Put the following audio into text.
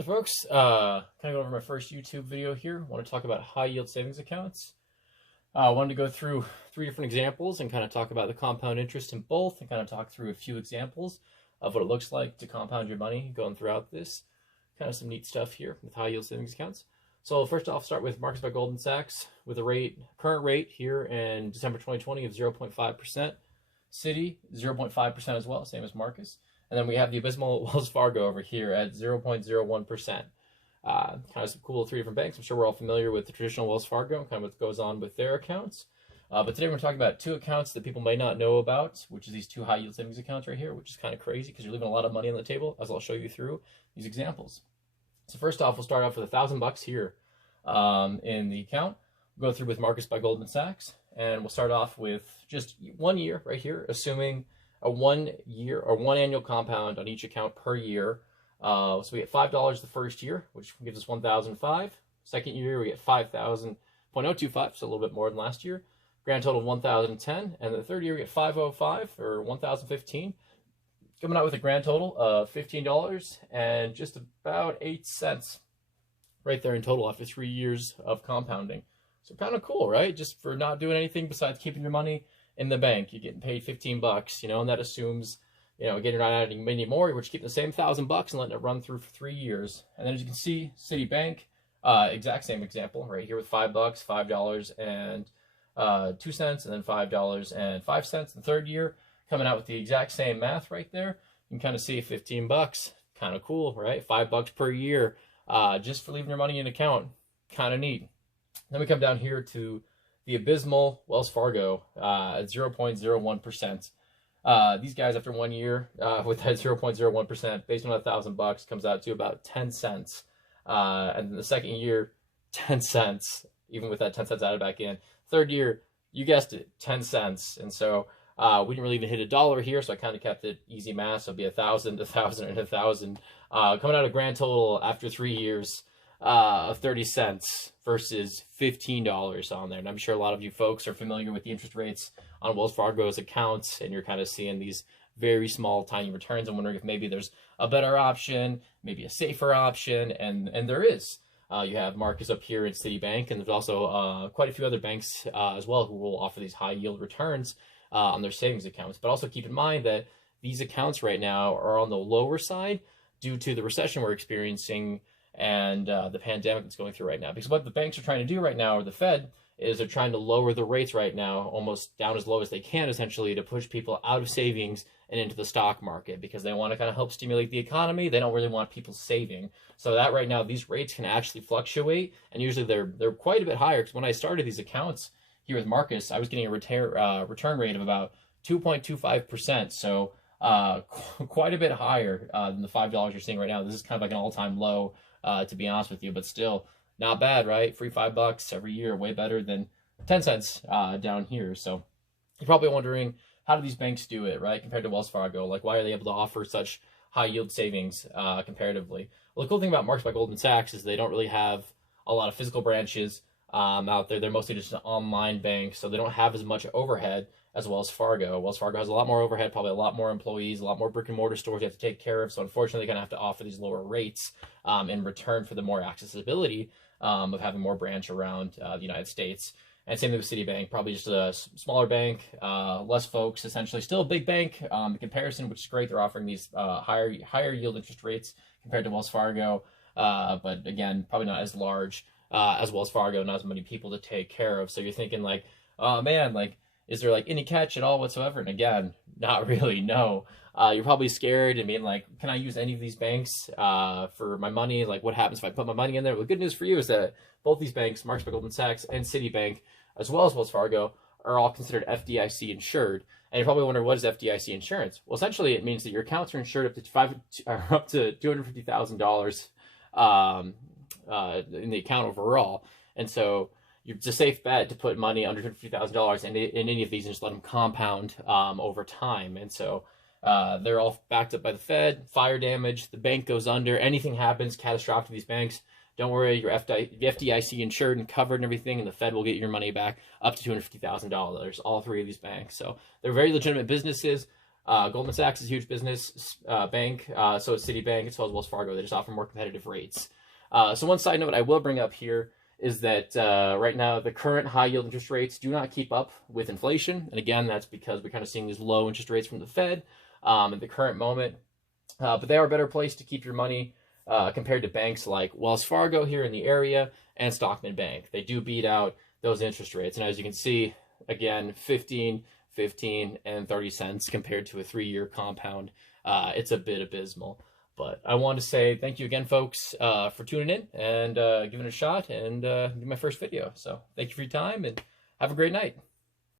Hey folks, kind of go over my first YouTube video here. I want to talk about high yield savings accounts. I wanted to go through 3 different examples and kind of talk about the compound interest in both and kind of talk through a few examples of what it looks like to compound your money going throughout this. Kind of some neat stuff here with high yield savings accounts. So first off, start with Marcus by Goldman Sachs with a current rate here in December 2020 of 0.5%. Citi, 0.5% as well, same as Marcus. And then we have the abysmal Wells Fargo over here at 0.01%. Kind of some cool 3 different banks. I'm sure we're all familiar with the traditional Wells Fargo and kind of what goes on with their accounts. But today we're talking about 2 accounts that people may not know about, which is these 2 high yield savings accounts right here, which is kind of crazy because you're leaving a lot of money on the table, as I'll show you through these examples. So first off, we'll start off with $1,000 here in the account. We'll go through with Marcus by Goldman Sachs, and we'll start off with just 1 year right here, assuming a 1 year or 1 annual compound on each account per year. So we get $5 the first year, which gives us $1,005. Second year, we get $5,000.025, so a little bit more than last year. Grand total of $1,010. And the third year, we get $505 or $1,015. Coming out with a grand total of $15 and just about 8 cents right there in total after 3 years of compounding. So kind of cool, right? Just for not doing anything besides keeping your money in the bank. You're getting paid $15, and that assumes, again, you're not adding many more. You're just keeping the same $1,000 and letting it run through for 3 years. And then as you can see, Citibank, exact same example right here with $5, $5 and 2 cents, and then $5 and 5 cents. The third year, coming out with the exact same math right there. You can kind of see $15, kind of cool, right? $5 per year, just for leaving your money in an account, kind of neat. Then we come down here to the abysmal Wells Fargo at 0.01%. These guys, after 1 year with that 0.01%, based on $1,000, comes out to about 10 cents. And then the second year, 10 cents, even with that 10 cents added back in. Third year, you guessed it, 10 cents. And so we didn't really even hit $1 here, so I kind of kept it easy math. So it'd be 1,000, 1,000, and 1,000. Coming out a grand total after 3 years of 30 cents versus $15 on there. And I'm sure a lot of you folks are familiar with the interest rates on Wells Fargo's accounts, and you're kind of seeing these very small, tiny returns. I'm wondering if maybe there's a better option, maybe a safer option, and there is. You have Marcus up here at Citibank, and there's also quite a few other banks as well who will offer these high yield returns on their savings accounts. But also keep in mind that these accounts right now are on the lower side due to the recession we're experiencing and the pandemic that's going through right now. Because what the banks are trying to do right now, or the Fed, is they're trying to lower the rates right now, almost down as low as they can, essentially, to push people out of savings and into the stock market, because they want to kind of help stimulate the economy. They don't really want people saving. So that right now, these rates can actually fluctuate, and usually they're quite a bit higher. Because when I started these accounts here with Marcus, I was getting a return rate of about 2.25%. So quite a bit higher than the $5 you're seeing right now. This is kind of like an all-time low, to be honest with you, but still not bad, right? Free $5 every year, way better than 10 cents down here. So you're probably wondering, how do these banks do it, right, compared to Wells Fargo? Like, why are they able to offer such high yield savings comparatively? Well, the cool thing about Marcus by Goldman Sachs is they don't really have a lot of physical branches out there. They're mostly just an online bank, so they don't have as much overhead as Wells Fargo. Wells Fargo has a lot more overhead, probably a lot more employees, a lot more brick and mortar stores you have to take care of. So unfortunately, they're going to have to offer these lower rates in return for the more accessibility of having more branch around the United States. And same thing with Citibank, probably just a smaller bank, less folks, essentially. Still a big bank in comparison, which is great. They're offering these higher yield interest rates compared to Wells Fargo. But again, probably not as large as Wells Fargo, not as many people to take care of. So you're thinking like, oh man, like, is there like any catch at all whatsoever? And again, not really, no. You're probably scared and being like, can I use any of these banks for my money? Like, what happens if I put my money in there? Well, the good news for you is that both these banks, Marcus by Goldman Sachs and Citibank, as well as Wells Fargo, are all considered FDIC insured. And you're probably wondering, what is FDIC insurance? Well, essentially, it means that your accounts are insured up to $250,000 in the account overall. And so it's a safe bet to put money under $250,000 in any of these and just let them compound over time. And so they're all backed up by the Fed. Fire damage, the bank goes under, anything happens catastrophic to these banks, don't worry, you're FDIC insured and covered and everything, and the Fed will get your money back up to $250,000, all 3 of these banks. So they're very legitimate businesses. Goldman Sachs is a huge business bank, so is Citibank, as well as Wells Fargo. They just offer more competitive rates. So one side note I will bring up here is that right now the current high yield interest rates do not keep up with inflation. And again, that's because we're kind of seeing these low interest rates from the Fed at the current moment. But they are a better place to keep your money compared to banks like Wells Fargo here in the area and Stockman Bank. They do beat out those interest rates. And as you can see, again, 15, and 30 cents compared to a 3-year compound. It's a bit abysmal. But I want to say thank you again, folks, for tuning in and giving it a shot and my first video. So thank you for your time and have a great night.